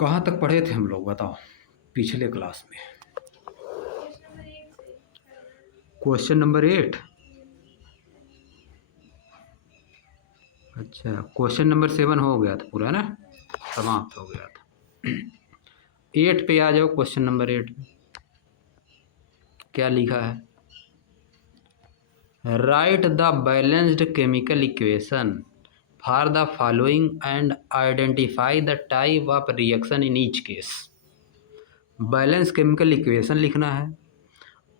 कहाँ तक पढ़े थे हम लोग बताओ पिछले क्लास में? Question number 8। अच्छा, क्वेश्चन नंबर 7 हो गया था पूरा ना, समाप्त हो गया था। 8 पे आ जाओ। क्वेश्चन नंबर 8 में क्या लिखा है? Right the balanced chemical equation for the following and identify the type of reaction in each case. Balance chemical equation लिखना है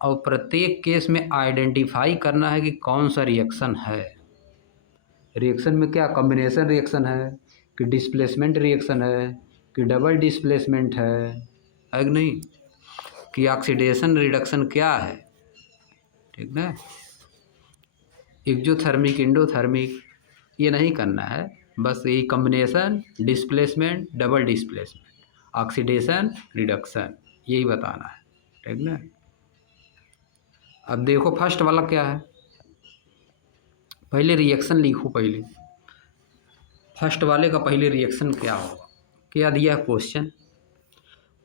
और प्रत्येक केस में आइडेंटिफाई करना है कि कौन सा रिएक्शन है। रिएक्शन में क्या कॉम्बिनेशन रिएक्शन है कि डिस्प्लेसमेंट रिएक्शन है कि डबल डिस्प्लेसमेंट है कि नहीं, कि ऑक्सीडेशन रिडक्शन क्या है, ठीक ना। एक्जोथर्मिक इंडोथर्मिक ये नहीं करना है, बस यही combination displacement double displacement oxidation reduction यही बताना है, ठीक ना। अब देखो फर्स्ट वाला क्या है, पहले रिएक्शन लिखो। पहले फर्स्ट वाले का पहले रिएक्शन क्या होगा, क्या दिया है question.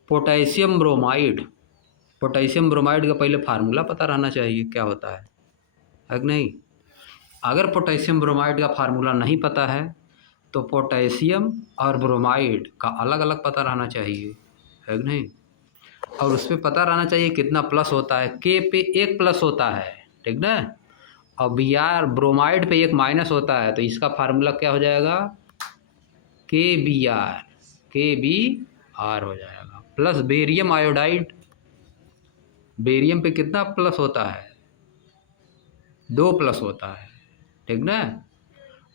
Potassium bromide, potassium bromide का पहले फार्मूला पता रहना चाहिए क्या होता है कि नहीं। अगर पोटेशियम ब्रोमाइड का फार्मूला नहीं पता है तो पोटेशियम और ब्रोमाइड का अलग अलग पता रहना चाहिए, है कि नहीं। और उसमें पता रहना चाहिए कितना प्लस होता है, के पे 1 प्लस होता है, ठीक ना। और बी आर ब्रोमाइड पे 1 माइनस होता है, तो इसका फार्मूला क्या हो जाएगा, के बी आर हो जाएगा। प्लस बेरियम आयोडाइड, बेरियम पे कितना प्लस होता है, 2 प्लस होता है, ठीक ना।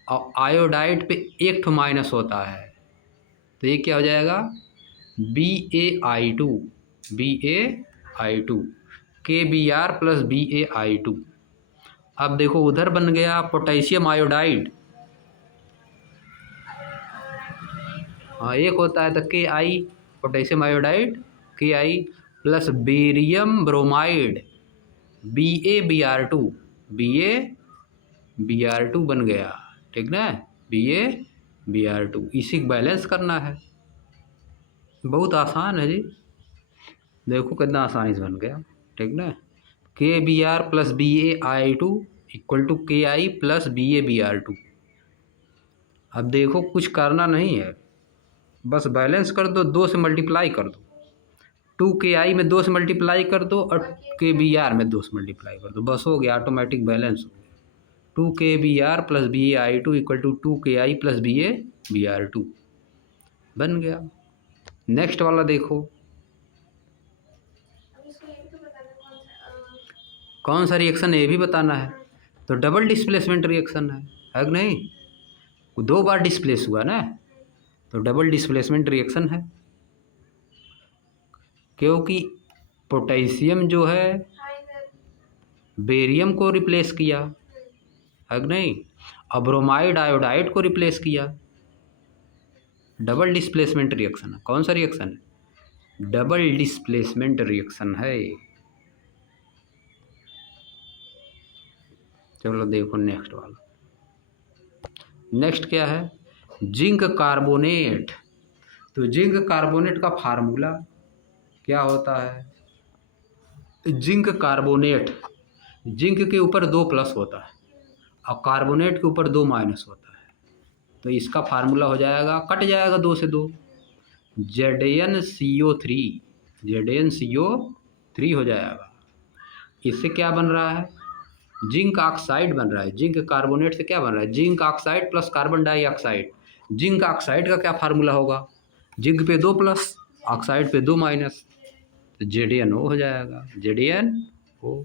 और आयोडाइड पे 1 माइनस होता है, तो ये क्या हो जाएगा, BaI2 KBr प्लस BaI2। अब देखो उधर बन गया पोटेशियम आयोडाइड, हाँ 1 होता है तो Ki, potassium iodide Ki plus barium bromide BaBr2 बन गया, ठीक ना, BaBr2। इसी बैलेंस करना है, बहुत आसान है जी, देखो कितना आसानी से बन गया, ठीक ना। KBr प्लस BaI2 equal to Ki plus BaBr2। अब देखो कुछ करना नहीं है, बस बैलेंस कर दो, 2 से मल्टीप्लाई कर दो, 2Ki में 2 से मल्टीप्लाई कर दो और KBr में 2 से मल्टीप्लाई कर दो, बस हो गया, ऑटोमेटिक बैलेंस हो गया। 2KBr plus BaI2 equal to 2Ki plus BaBr2 बन गया। नेक्स्ट वाला देखो, कौन सा रिएक्शन है ये भी बताना है, तो डबल डिस्प्लेसमेंट रिएक्शन है कि नहीं, 2 बार डिस्प्लेस हुआ ना, तो डबल डिस्प्लेसमेंट रिएक्शन है, क्योंकि पोटेशियम जो है बेरियम को रिप्लेस किया, है कि नहीं, और ब्रोमाइड आयोडाइड को रिप्लेस किया, डबल डिस्प्लेसमेंट रिएक्शन है। कौन सा रिएक्शन है, डबल डिस्प्लेसमेंट रिएक्शन है। चलो देखो नेक्स्ट वाला, नेक्स्ट क्या है, जिंक कार्बोनेट। तो जिंक कार्बोनेट का फार्मूला क्या होता है, जिंक कार्बोनेट, जिंक के ऊपर 2 प्लस होता है और कार्बोनेट के ऊपर 2 माइनस होता है, तो इसका फार्मूला हो जाएगा, कट जाएगा 2 से 2, ZnCO3 हो जाएगा। इससे क्या बन रहा है, जिंक ऑक्साइड बन रहा है। जिंक कार्बोनेट से क्या बन रहा है, zinc oxide plus carbon dioxide. Zinc oxide का क्या फार्मूला होगा, जिंक पे 2 प्लस ऑक्साइड पे 2 माइनस, तो ZnO हो जाएगा, ZnO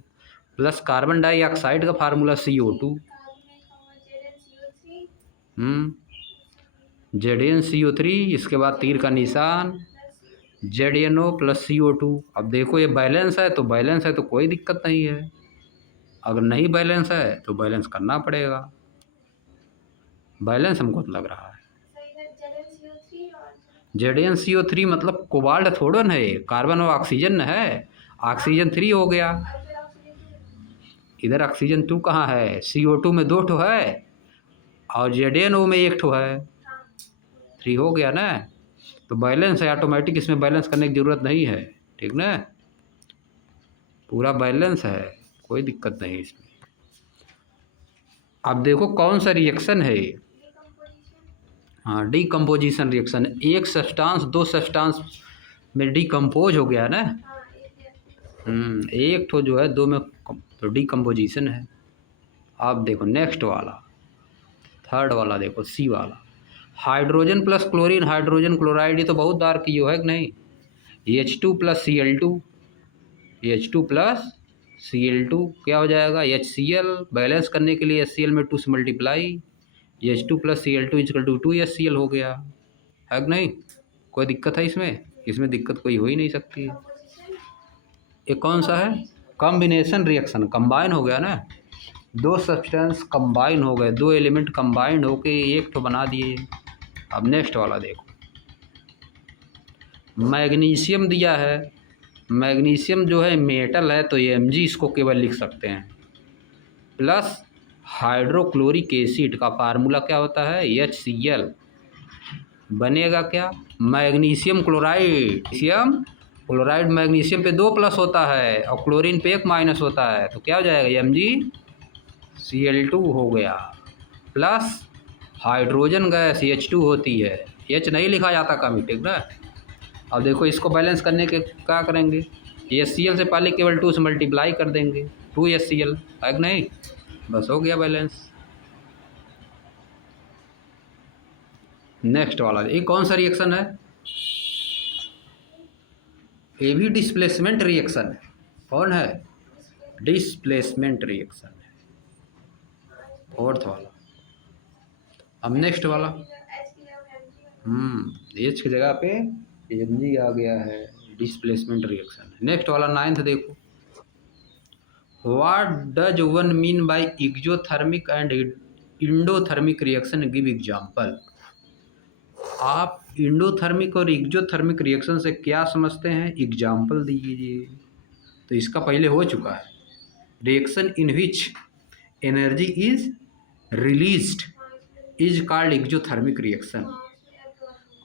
प्लस कार्बन डाइऑक्साइड का फार्मूला CO2, ZnCO3, इसके बाद तीर का निशान, ZnO प्लस CO2। अब देखो ये बैलेंस है, तो बैलेंस है तो कोई दिक्कत नहीं है, अगर नहीं बैलेंस है तो बैलेंस करना पड़ेगा, बैलेंस हमको तो लग रहा है। ZnCO3 मतलब कोबाल्ट थोड़ा न है, कार्बन और ऑक्सीजन है, ऑक्सीजन 3 हो गया, इधर ऑक्सीजन 2 कहाँ है, CO2 में 2 ठो है और ZnO में 1 ठो है, 3 हो गया ना। तो बैलेंस है ऑटोमेटिक, इसमें बैलेंस करने की ज़रूरत नहीं है, ठीक ना, पूरा बैलेंस है, कोई दिक्कत नहीं इसमें। अब देखो कौन सा रिएक्शन है ये, हाँ डीकम्पोजिशन रिएक्शन। एक सब्सटेंस दो सब्सटेंस में डीकम्पोज हो गया ना, एक तो जो है दो में तो डीकम्पोजिशन है। अब देखो नेक्स्ट वाला, थर्ड वाला देखो, सी वाला, hydrogen plus chlorine hydrogen chloride, ये तो बहुत बार की हो है कि नहीं, H2 plus Cl2, H2 plus Cl2 क्या हो जाएगा, HCl, बैलेंस करने के लिए HCl में 2 से multiply, H2 plus Cl2 equal to 2HCl हो गया, है कि नहीं, कोई दिक्कत है इसमें, इसमें दिक्कत कोई हो ही नहीं सकती है। ये कौन सा है, कॉम्बिनेशन रिएक्शन, कंबाइन हो गया ना, दो सब्सटेंस कंबाइन हो गए, दो एलिमेंट कंबाइन होके एक तो बना दिए। अब नेक्स्ट वाला देखो, मैग्नीशियम दिया है, मैग्नीशियम जो है मेटल है तो Mg इसको केवल लिख सकते हैं, प्लस हाइड्रोक्लोरिक एसिड का फार्मूला क्या होता है, HCl, बनेगा क्या, मैग्नीशियम क्लोराइड, क्लोराइड मैग्नीशियम पे 2 प्लस होता है और क्लोरीन पे 1 माइनस होता है, तो क्या हो जाएगा, MgCl2 हो गया, प्लस हाइड्रोजन गैस H2 होती है, H नहीं लिखा जाता कभी, ठीक ना। अब देखो इसको बैलेंस करने के क्या करेंगे, HCl से पहले केवल 2 से मल्टीप्लाई कर देंगे, 2HCl, है कि नहीं, बस हो गया बैलेंस। नेक्स्ट वाला, ये कौन सा रिएक्शन है, ये भी डिस्प्लेसमेंट रिएक्शन है, कौन है, डिस्प्लेसमेंट रिएक्शन है, फोर्थ वाला। अब नेक्स्ट वाला, H की जगह पे Mg आ गया है, डिस्प्लेसमेंट रिएक्शन। नेक्स्ट वाला 9th देखो, what does one mean by exothermic and endothermic reaction, give example. आप इंडोथर्मिक और एक्सोथर्मिक रिएक्शन से क्या समझते हैं, एग्जाम्पल दीजिए। तो इसका पहले हो चुका है, reaction in which energy is released is called exothermic reaction,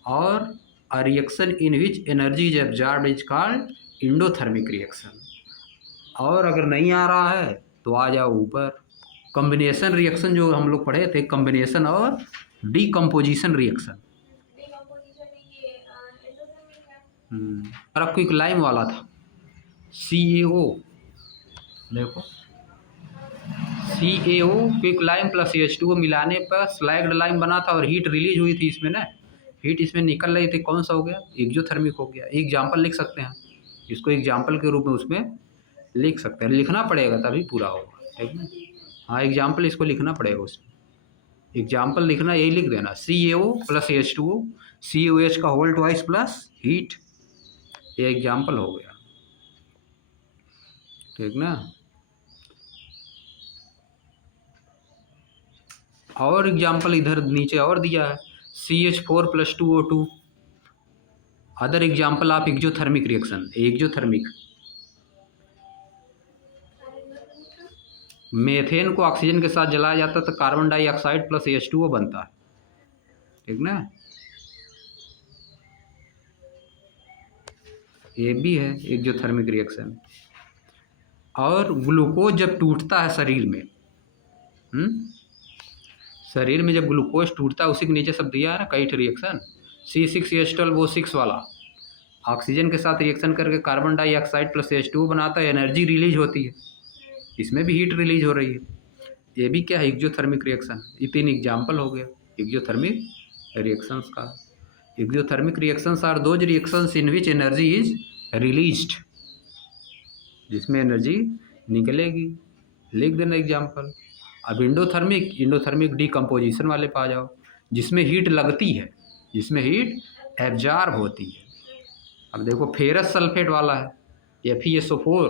और a reaction in which energy is absorbed is called endothermic reaction. और अगर नहीं आ रहा है तो आ जाओ ऊपर, कॉम्बिनेशन रिएक्शन जो हम लोग पढ़े थे, कॉम्बिनेशन और डीकम्पोजिशन रिएक्शन। और आपको एक लाइम वाला था CaO, देखो CaO quick lime plus H2O मिलाने पर स्लैग्ड लाइम बना था और हीट रिलीज हुई थी इसमें ना, हीट इसमें निकल रही थी, कौन सा हो गया, एक्सोथर्मिक हो गया। एग्जाम्पल लिख सकते हैं इसको, एग्जाम्पल के रूप में उसमें लिख सकते हैं, लिखना पड़ेगा तभी पूरा होगा, ठीक है, हाँ एग्जाम्पल इसको लिखना पड़ेगा उसमें, एग्जाम्पल लिखना यही लिख देना, CaO प्लस H2O, COH का होल ट्वाइस प्लस हीट, ये एग्जाम्पल हो गया, ठीक ना। और एग्जाम्पल इधर नीचे और दिया है, CH4 plus 2O2, other example of exothermic reaction, exothermic, methane को ऑक्सीजन के साथ जलाया जाता है तो कार्बन डाइऑक्साइड प्लस H2O बनता है, ठीक ना, ये भी है एक्सोथर्मिक रिएक्शन। और ग्लूकोज जब टूटता है शरीर में, शरीर में जब ग्लूकोज टूटता है, उसी के नीचे सब दिया है ना कई रिएक्शन, C6H12O6 वाला, ऑक्सीजन के साथ रिएक्शन करके कार्बन डाइऑक्साइड प्लस H2O बनाता है, एनर्जी रिलीज होती है, इसमें भी हीट रिलीज हो रही है, ये भी क्या है, एक्सोथर्मिक रिएक्शन। ये 3 एग्जाम्पल हो गया एक्सोथर्मिक रिएक्शंस का। Exothermic reactions are those reactions in which energy is released, जिसमें एनर्जी निकलेगी, लिख देना एग्जाम्पल। अब इंडोथर्मिक डीकम्पोजिशन वाले पे आ जाओ, जिसमें हीट लगती है, जिसमें हीट एब्जॉर्ब होती है। अब देखो फेरस सल्फेट वाला है FeSO4,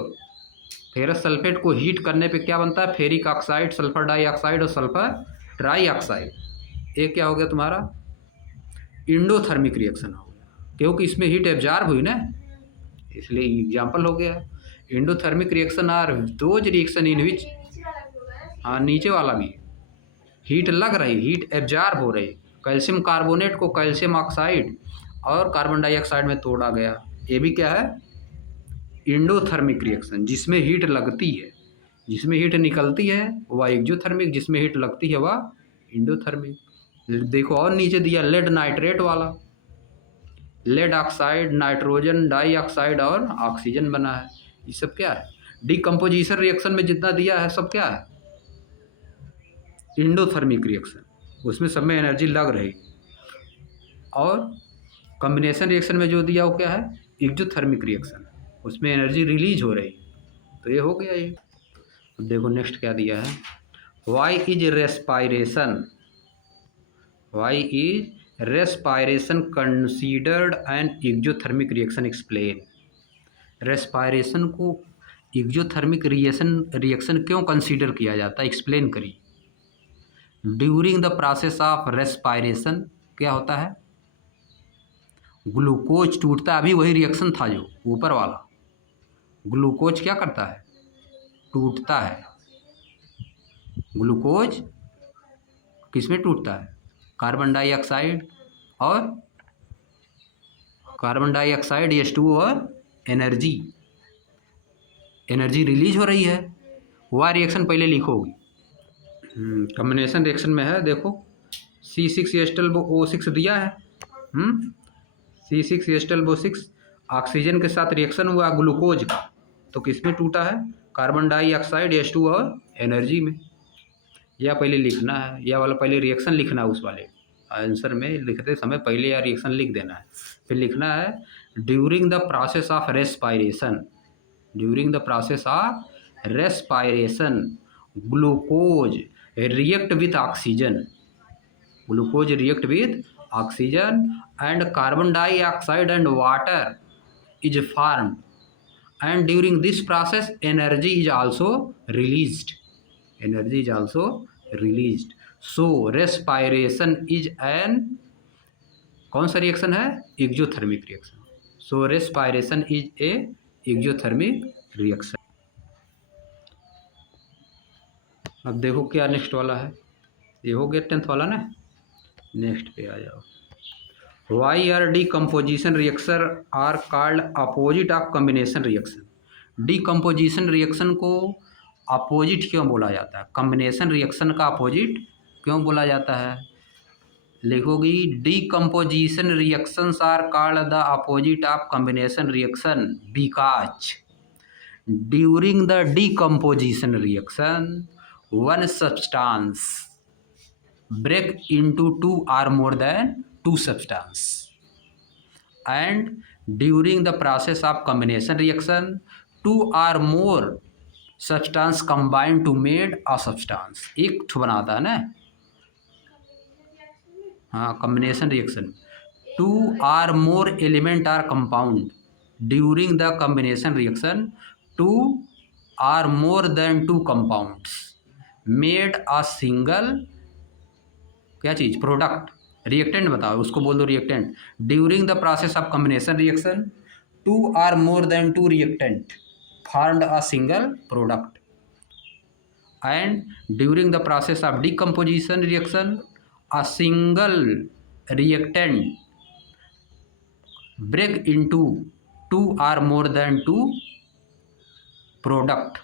फेरस सल्फेट को हीट करने पे क्या बनता है, फेरिक ऑक्साइड, सल्फर डाइऑक्साइड और सल्फर ट्राईऑक्साइड, ये क्या हो गया तुम्हारा, इंडोथर्मिक रिएक्शन हो गया, क्योंकि इसमें हीट एब्जॉर्ब हुई ना, इसलिए एग्जाम्पल हो गया। Endothermic reaction are those reaction in which, हाँ नीचे वाला भी, हीट लग रही, हीट एब्जॉर्ब हो रही, कैल्शियम कार्बोनेट को कैल्शियम ऑक्साइड और कार्बन डाइऑक्साइड में तोड़ा गया। ये भी क्या है? Endothermic reaction. जिसमें हीट लगती है, जिसमें हीट निकलती है वह एक्जोथर्मिक, जिसमें हीट लगती है वह इंडोथर्मिक। देखो और नीचे दिया लेड नाइट्रेट वाला, लेड ऑक्साइड, नाइट्रोजन डाइऑक्साइड और ऑक्सीजन बना है। ये सब क्या है? डीकम्पोजिशन रिएक्शन में जितना दिया है सब क्या है? इंडोथर्मिक रिएक्शन, उसमें सब में एनर्जी लग रही। और कॉम्बिनेशन रिएक्शन में जो दिया वो क्या है? एक्जोथर्मिक रिएक्शन, उसमें एनर्जी रिलीज हो रही। तो ये हो गया ये। देखो नेक्स्ट क्या दिया है? Why is respiration, why is respiration considered an exothermic reaction, explain. Respiration को एक्जोथर्मिक रिएक्शन क्यों कंसीडर किया जाता है? एक्सप्लेन करिए। During the process of respiration क्या होता है? ग्लूकोज टूटता है। अभी वही रिएक्शन था जो ऊपर वाला। ग्लूकोज क्या करता है? टूटता है। ग्लूकोज किसमें टूटता है? कार्बन डाइऑक्साइड और कार्बन डाइऑक्साइड H2O और एनर्जी रिलीज हो रही है। वह रिएक्शन पहले लिखोगी। कॉम्बिनेशन रिएक्शन में है, देखो C6H12O6 दिया है। C6H12O6 ऑक्सीजन के साथ रिएक्शन हुआ ग्लूकोज का, तो किस में टूटा है? कार्बन डाइऑक्साइड H2 और एनर्जी में। या पहले लिखना है, या वाला पहले रिएक्शन लिखना है, उस वाले आंसर में लिखते समय पहले या रिएक्शन लिख देना है। फिर लिखना है during the process of respiration, during the process of respiration glucose react with oxygen, glucose react with oxygen and carbon dioxide and water is formed, and during this process energy is also released, energy is also released. So respiration is an कौन सा reaction है? Exothermic reaction. So respiration is a exothermic reaction. अब देखो क्या next वाला है। ये हो गया 10th वाला ना। नेक्स्ट पे आ जाओ। Why are decomposition reaction are called opposite of combination reaction. Decomposition reaction को अपोजिट क्यों बोला जाता है? कॉम्बिनेशन रिएक्शन का अपोजिट क्यों बोला जाता है? लिखोगी decomposition reactions are called the opposite of combination reaction because during the decomposition reaction one substance break into two or more than two substance, and during the process of combination reaction two or more substance combine to made a substance। एक ठो बनाता है ना, हाँ, combination reaction two or more element are compound during the combination reaction two or more than two compounds made a single क्या चीज़? Product. Reactant बताओ, उसको बोल दो reactant. During the process of combination reaction two or more than two reactant formed a single product, and during the process of decomposition reaction a single reactant break into two or more than two product.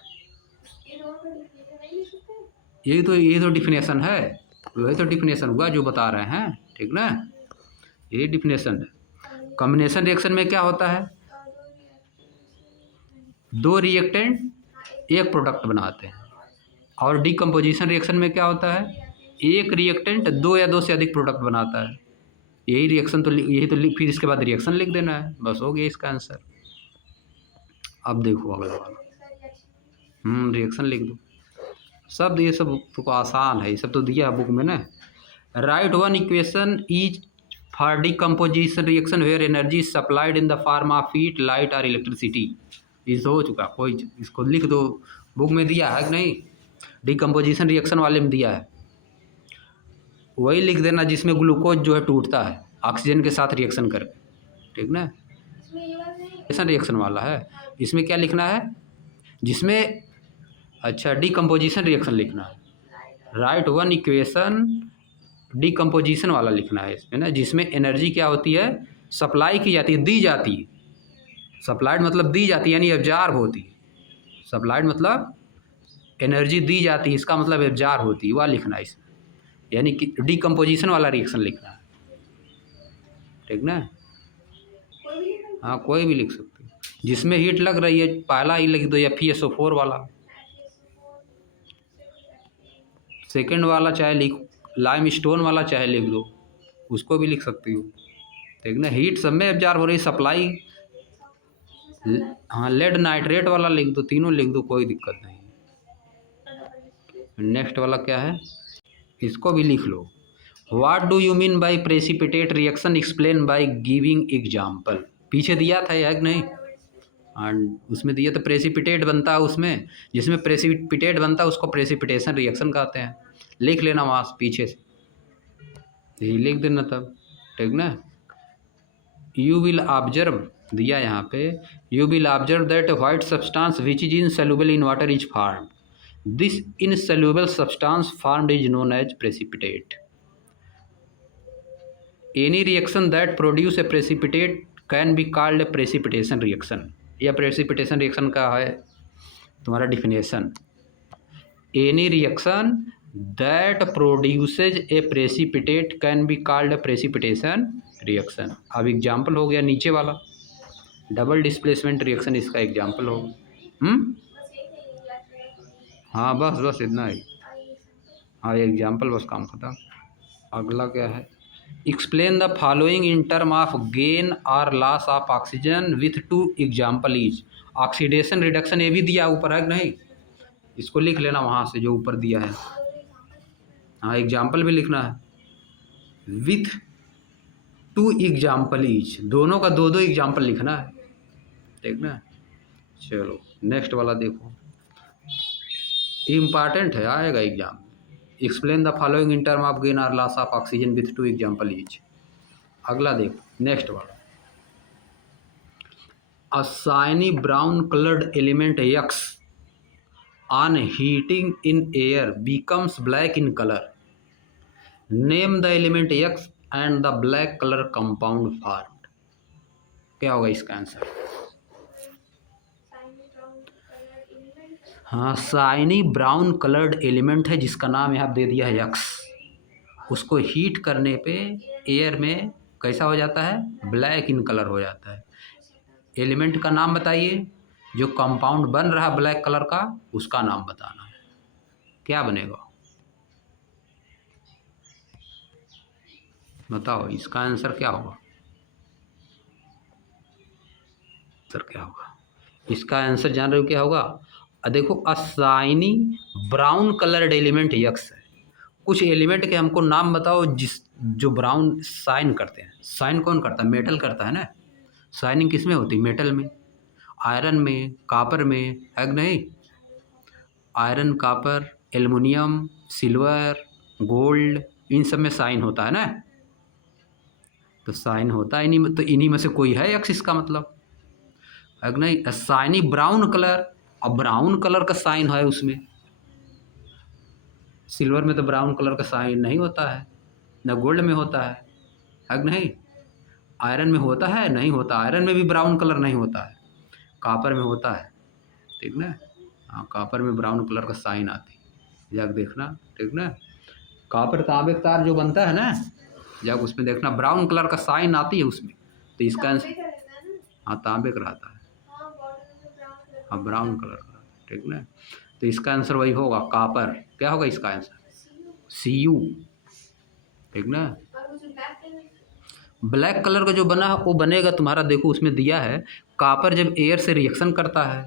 ये तो definition है, वही तो definition हुआ जो बता रहे हैं, ठीक ना? ये डिफिनेशन है। कॉम्बिनेशन रिएक्शन में क्या होता है? दो रिएक्टेंट एक प्रोडक्ट बनाते हैं। और डीकम्पोजिशन रिएक्शन में क्या होता है? एक रिएक्टेंट दो या दो से अधिक प्रोडक्ट बनाता है। यही रिएक्शन तो यही तो फिर इसके बाद रिएक्शन लिख देना है, बस हो गया इसका आंसर। अब देखो अगला वाला, रिएक्शन लिख दो। सब ये सब तो आसान है, ये सब तो दिया बुक में ना। Write one equation is for decomposition reaction where energy supplied in the form of heat light और इलेक्ट्रिसिटी। इस हो चुका, कोई इसको लिख दो, बुक में दिया है कि नहीं? डीकम्पोजिशन रिएक्शन वाले में दिया है, वही लिख देना जिसमें ग्लूकोज जो है टूटता है ऑक्सीजन के साथ रिएक्शन करके, ठीक ना? रिएक्शन वाला है, इसमें क्या लिखना है? जिसमें अच्छा डीकम्पोजिशन रिएक्शन लिखना है। राइट वन इक्वेशन डीकम्पोजिशन वाला लिखना है इसमें ना, जिसमें एनर्जी क्या होती है? सप्लाई की जाती है, दी जाती है। सप्लाइड मतलब दी जाती है यानी एब्जॉर्ब होती है। सप्लाइड मतलब एनर्जी दी जाती है, इसका मतलब एब्जॉर्ब होती है, वह लिखना है इसमें, यानी कि डिकम्पोजिशन वाला रिएक्शन लिखना है, ठीक ना। हाँ कोई भी लिख सकते हो, जिसमें हीट लग रही है पहला ही लिख दो, FeSO4 वाला। सेकंड वाला चाहे लिख, लाइम स्टोन वाला चाहे लिख दो, उसको भी लिख सकती हो, ठीक ना। हीट सब में एब्जॉर्ब हो रही, सप्लाई। हाँ लेड नाइट्रेट वाला लिख दो, तीनों लिख दो, कोई दिक्कत नहीं। नेक्स्ट वाला क्या है, इसको भी लिख लो। What do you mean by precipitate reaction, explain by giving example. पीछे दिया था या नहीं, एंड उसमें दिया तो प्रेसिपिटेट बनता है उसमें, जिसमें प्रेसिपिटेट बनता है उसको प्रेसिपिटेशन रिएक्शन कहते हैं। लिख लेना वहाँ पीछे से, यही लिख देना तब, ठीक ना। यू विल ऑब्जर्व दिया यहाँ पे, you will observe that white substance which is insoluble in water is formed, this insoluble substance formed is known as precipitate. Any reaction that produce a precipitate can be called a precipitation reaction. या precipitation reaction का है तुम्हारा definition, any reaction that produces a precipitate can be called a precipitation reaction. अब example हो गया नीचे वाला, double displacement reaction इसका एग्जाम्पल हो। हाँ बस बस इतना ही, हाँ एग्जाम्पल बस काम खत्म। अगला क्या है, explain the following in term of gain और loss of oxygen with two example each. Oxidation reduction ये भी दिया ऊपर है कि नहीं, इसको लिख लेना वहाँ से जो ऊपर दिया है। हाँ एग्जाम्पल भी लिखना है, विथ टू एग्जाम्पल इच, दोनों का दो दो एग्जाम्पल लिखना है, ठीक ना। चलो नेक्स्ट वाला देखो, इम्पॉर्टेंट है, आएगा exam. Explain the following in term of gain और loss of oxygen with two example each. अगला देखो नेक्स्ट वाला, a shiny brown coloured element X on heating in air becomes black in color. Name the element X and the black color compound formed. क्या होगा इसका answer? हाँ shiny brown coloured element है जिसका नाम यहाँ दे दिया है X। उसको हीट करने पे एयर में कैसा हो जाता है, ब्लैक इन कलर हो जाता है। एलिमेंट का नाम बताइए, जो कंपाउंड बन रहा ब्लैक कलर का उसका नाम बताना है, क्या बनेगा बताओ, इसका आंसर क्या होगा, आंसर क्या होगा इसका आंसर जान रहे हो क्या होगा। देखो assignee brown coloured element X है, कुछ एलिमेंट के हमको नाम बताओ जिस जो ब्राउन साइन करते हैं। साइन कौन करता है, मेटल करता है ना, साइनिंग किस में होती है, मेटल में, आयरन में, कापर में, है कि नहीं। Iron, copper, aluminium, silver, gold, इन सब में साइन होता है ना, तो साइन होता है इन्हीं में, तो इन्हीं में से कोई है X इसका मतलब, है कि नहीं। साइनी ब्राउन कलर, अब ब्राउन कलर का साइन है उसमें, सिल्वर में तो ब्राउन कलर का साइन नहीं होता है, न गोल्ड में होता है कि नहीं। आयरन में होता है, नहीं होता, आयरन में भी ब्राउन कलर नहीं होता है, कापर में होता है, ठीक ना। हाँ कापर में ब्राउन कलर का साइन आती है, जग देखना, ठीक ना। कापर तांबे का तार जो बनता है ना, जब उसमें देखना ब्राउन कलर का साइन आती है उसमें, तो इसका आंसर हाँ तांबे का रहता है, हाँ ब्राउन कलर का, ठीक ना। तो इसका आंसर वही होगा कापर, क्या होगा इसका आंसर, Cu, ठीक ना। ब्लैक कलर का जो बना है वो बनेगा तुम्हारा, देखो उसमें दिया है कापर जब एयर से रिएक्शन करता है,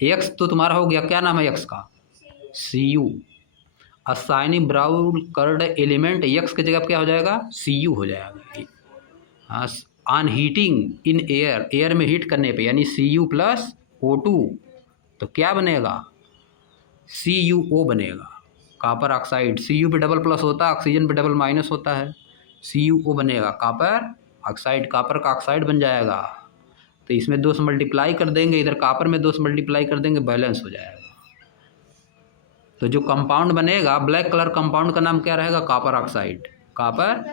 X तो तुम्हारा हो गया, क्या नाम है X का, Cu। Assignee brown coloured element X की जगह क्या हो जाएगा, Cu हो जाएगा। हाँ on heating in air, air में हीट करने पे यानी Cu प्लस O2, तो क्या बनेगा, CuO बनेगा, कापर ऑक्साइड। Cu पे डबल प्लस होता है, ऑक्सीजन पे डबल माइनस होता है, CuO बनेगा, कापर ऑक्साइड, कापर का ऑक्साइड बन जाएगा। तो इसमें 2 से मल्टीप्लाई कर देंगे, इधर कापर में 2 से मल्टीप्लाई कर देंगे, बैलेंस हो जाएगा। तो जो कंपाउंड बनेगा ब्लैक कलर कंपाउंड का नाम क्या रहेगा, कापर ऑक्साइड, कापर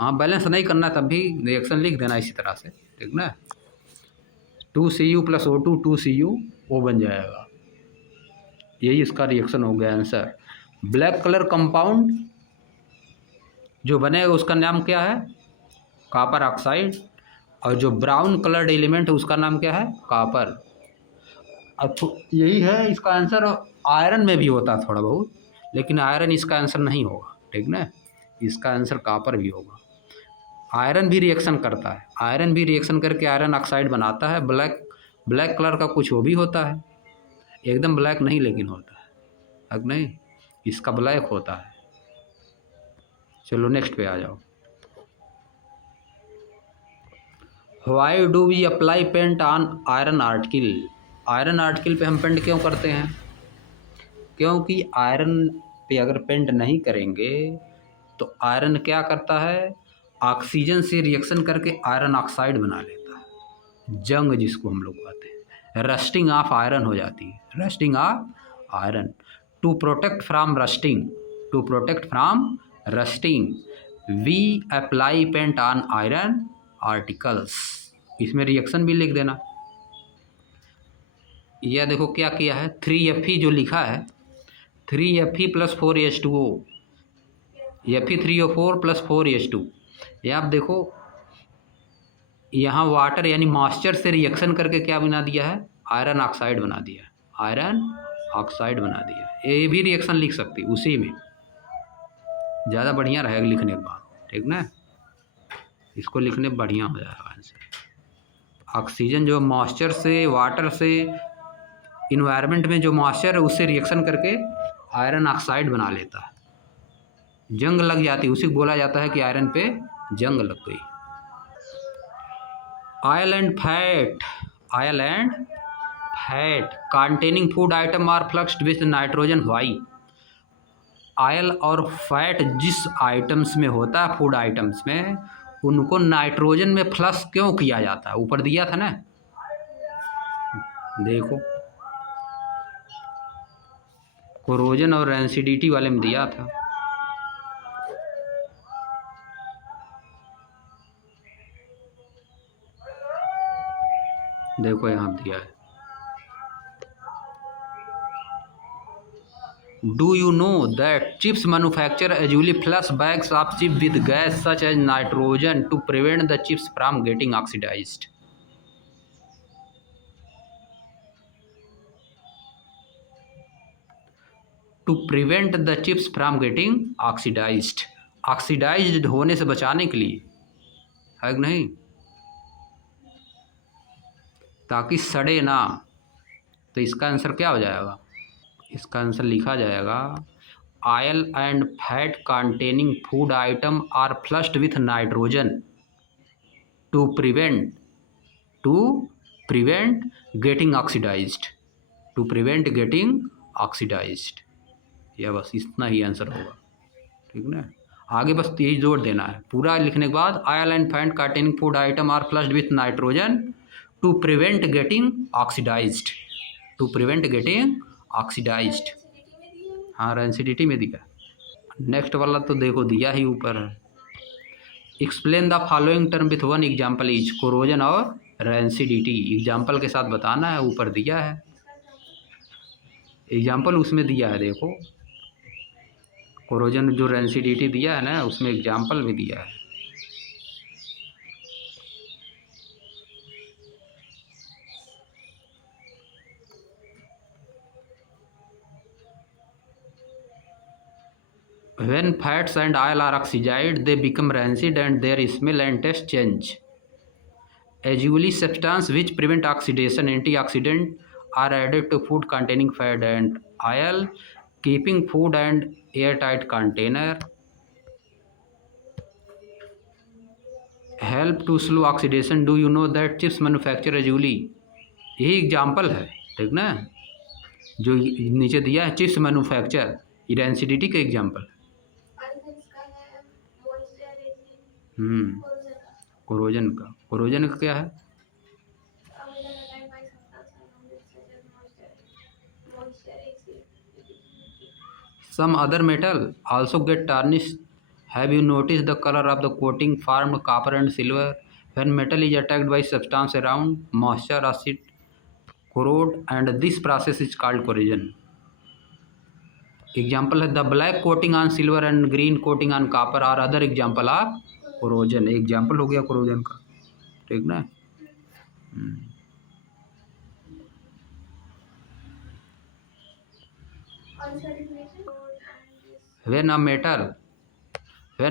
हाँ, बैलेंस नहीं करना तब भी रिएक्शन लिख देना इसी तरह से, ठीक ना। 2Cu + O2 2Cu O बन जाएगा। यही इसका रिएक्शन हो गया आंसर। ब्लैक कलर कंपाउंड जो बनेगा उसका नाम क्या है? Copper oxide. और जो ब्राउन कलर्ड एलिमेंट है उसका नाम क्या है? कॉपर। अब यही है इसका आंसर। आयरन में भी होता है थोड़ा बहुत, लेकिन आयरन इसका आंसर नहीं होगा, ठीक ना। इसका आंसर कॉपर भी होगा। आयरन भी रिएक्शन करता है, आयरन भी रिएक्शन करके आयरन ऑक्साइड बनाता है। ब्लैक कलर का कुछ वो भी होता है, एकदम ब्लैक नहीं लेकिन होता है, अब नहीं, इसका ब्लैक होता है। चलो नेक्स्ट पे आ जाओ। Why do we apply paint on iron article? Iron article पे हम पेंट क्यों करते हैं? क्योंकि आयरन पे अगर पेंट नहीं करेंगे तो आयरन क्या करता है? ऑक्सीजन से रिएक्शन करके आयरन ऑक्साइड बना लेता है, जंग जिसको हम लोग कहते हैं। रस्टिंग ऑफ आयरन हो जाती है, rusting of iron. To protect from rusting, to protect from rusting we apply paint on iron articles. इसमें रिएक्शन भी लिख देना। यह देखो क्या किया है, 3Fe जो लिखा है, 3Fe + 4H2O, Fe3O4 + 4H2। ये आप देखो यहाँ वाटर यानी मॉइस्चर से रिएक्शन करके क्या बना दिया है? आयरन ऑक्साइड बना दिया, आयरन ऑक्साइड बना दिया। ये भी रिएक्शन लिख सकती उसी में, ज़्यादा बढ़िया रहेगा लिखने के बाद, ठीक ना। इसको लिखने बढ़िया हो जाएगा आंसर। ऑक्सीजन जो मॉइस्चर से, वाटर से, इन्वायरमेंट में जो मॉइस्चर है उससे रिएक्शन करके आयरन ऑक्साइड बना लेता है, जंग लग जाती है, उसी को बोला जाता है कि आयरन पे जंग लग गई। Oil and fat, oil and fat containing food item are flushed with nitrogen. Why? Oil और फैट जिस आइटम्स में होता है, फूड आइटम्स में, उनको नाइट्रोजन में फ्लक्स क्यों किया जाता है? ऊपर दिया था ना, देखो कोरोजन और रेंसिडिटी वाले में दिया था। देखो यहाँ दिया है। Do you know that chips manufacturer usually flush bags of chips with gas such as nitrogen to prevent the chips from getting oxidized? To prevent the chips from getting oxidized, oxidized होने से बचाने के लिए, है कि नहीं, ताकि सड़े ना। तो इसका आंसर क्या हो जाएगा? इसका आंसर लिखा जाएगा oil and fat containing food item are flushed with nitrogen to prevent getting oxidized, to prevent getting oxidized. यह बस इतना ही आंसर होगा, ठीक ना। आगे बस यही जोड़ देना है पूरा लिखने के बाद। Oil and fat containing food item are flushed with nitrogen to prevent getting oxidized, to prevent getting oxidized. हाँ, रेंसिडिटी में दिया। नेक्स्ट वाला तो देखो दिया ही ऊपर है। Explain the following term with one example is, corrosion और रेंसिडिटी एग्जाम्पल के साथ बताना है, ऊपर दिया है एग्जाम्पल, उसमें दिया है देखो। कोरोजन जो रेंसिडिटी दिया है ना, उसमें एग्जाम्पल भी दिया है। When fats and oil are oxidized, they become rancid and their smell and taste change. Usually, substances which prevent oxidation, antioxidant, are added to food containing fat and oil, keeping food and airtight container. Help to slow oxidation. Do you know that chips manufacturer usually? यही example है, ठीक ना, जो नीचे दिया है chips manufacture, rancidity का example. Corrosion का क्या है? Some other metal also get tarnished have you notice the colour of the coating formed copper and silver when metal is attacked by substance around moisture acid corrode and this process is called corrosion. Example है the black coating on silver and green coating on copper are other example of corrosion. Example हो गया corrosion का, ठीक ना। when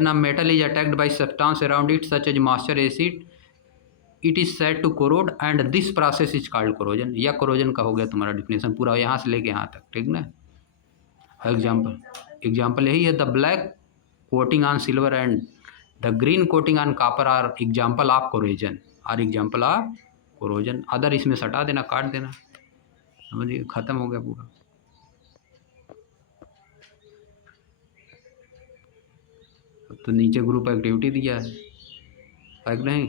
a metal is attacked by substance around it such as moisture acid it is said to corrode and this process is called corrosion। या corrosion का हो गया तुम्हारा डिफिनेशन पूरा यहाँ से लेके यहाँ तक, ठीक ना। एग्जाम्पल यही है the black coating on silver and the green coating on copper are example of corrosion, other इसमें सटा देना, काट देना, समझिए खत्म हो गया पूरा। तो नीचे ग्रुप एक्टिविटी दिया है नहीं।